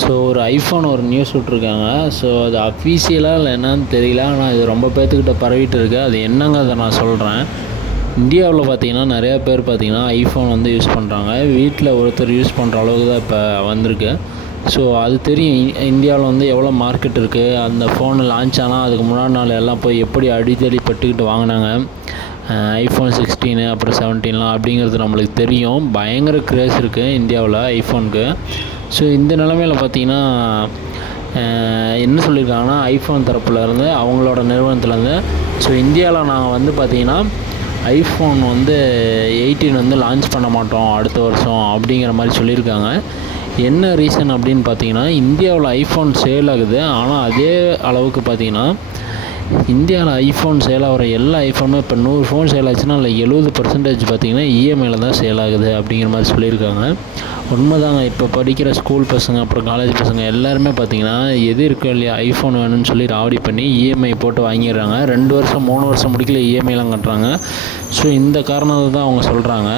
So ஒரு iPhone ஒரு news விட்ருக்காங்க ஸோ அது அஃபீஷியலாக இல்லை என்னன்னு தெரியல. ஆனால் இது ரொம்ப பேர்த்துக்கிட்ட பரவிட்டு இருக்குது அது என்னங்கிறத நான் சொல்கிறேன் இந்தியாவில் பார்த்தீங்கன்னா நிறையா பேர் பார்த்திங்கன்னா ஐஃபோன் வந்து யூஸ் பண்ணுறாங்க வீட்டில் ஒருத்தர் யூஸ் பண்ணுற அளவுக்கு தான் இப்போ வந்திருக்கு. ஸோ அது தெரியும். இ- இந்தியாவில் வந்து எவ்வளோ மார்க்கெட் இருக்குது அந்த ஃபோன் லான்ச் ஆனால் அதுக்கு முன்னாடி நாள் எல்லாம் போய் எப்படி அடித்தடி பட்டுக்கிட்டு வாங்கினாங்க. ஐஃபோன் சிக்ஸ்டீனு அப்புறம் செவன்டீன்லாம் அப்படிங்கிறது நம்மளுக்கு தெரியும். பயங்கர க்ரேஸ் இருக்குது இந்தியாவில் ஐஃபோனுக்கு ஸோ இந்த நிலமையில் பார்த்தீங்கன்னா என்ன சொல்லியிருக்காங்கன்னா ஐஃபோன் தரப்புலேருந்து அவங்களோட நிறுவனத்துலேருந்து ஸோ இந்தியாவில் நாங்கள் வந்து பார்த்தீங்கன்னா ஐஃபோன் வந்து எயிட்டீன் வந்து லான்ச் பண்ண மாட்டோம் அடுத்த வருஷம் அப்படிங்கிற மாதிரி சொல்லியிருக்காங்க. என்ன ரீசன் அப்படின்னு பார்த்தீங்கன்னா இந்தியாவில் ஐஃபோன் சேல் ஆகுது. ஆனால் அதே அளவுக்கு பார்த்தீங்கன்னா இந்தியாவில் ஐஃபோன் சேல் ஆகிற எல்லா ஐஃபோனும் இப்போ நூறு ஃபோன் சேல் ஆச்சுன்னா அதில் எழுபது பர்சன்டேஜ் பார்த்தீங்கன்னா இஎம்ஐயில் தான் சேல் ஆகுது அப்படிங்கிற மாதிரி சொல்லியிருக்காங்க. உண்மைதாங்க இப்போ படிக்கிற ஸ்கூல் பசங்க அப்புறம் காலேஜ் பசங்க எல்லாருமே பார்த்தீங்கன்னா எது இருக்கோ இல்லையா ஐஃபோன் வேணும்னு சொல்லி ராவடி பண்ணி இஎம்ஐ போட்டு வாங்கிடுறாங்க. ரெண்டு வருஷம் மூணு வருஷம் முடிக்கல இஎம்ஐலாம் கட்டுறாங்க. ஸோ இந்த காரணத்தை தான் அவங்க சொல்கிறாங்க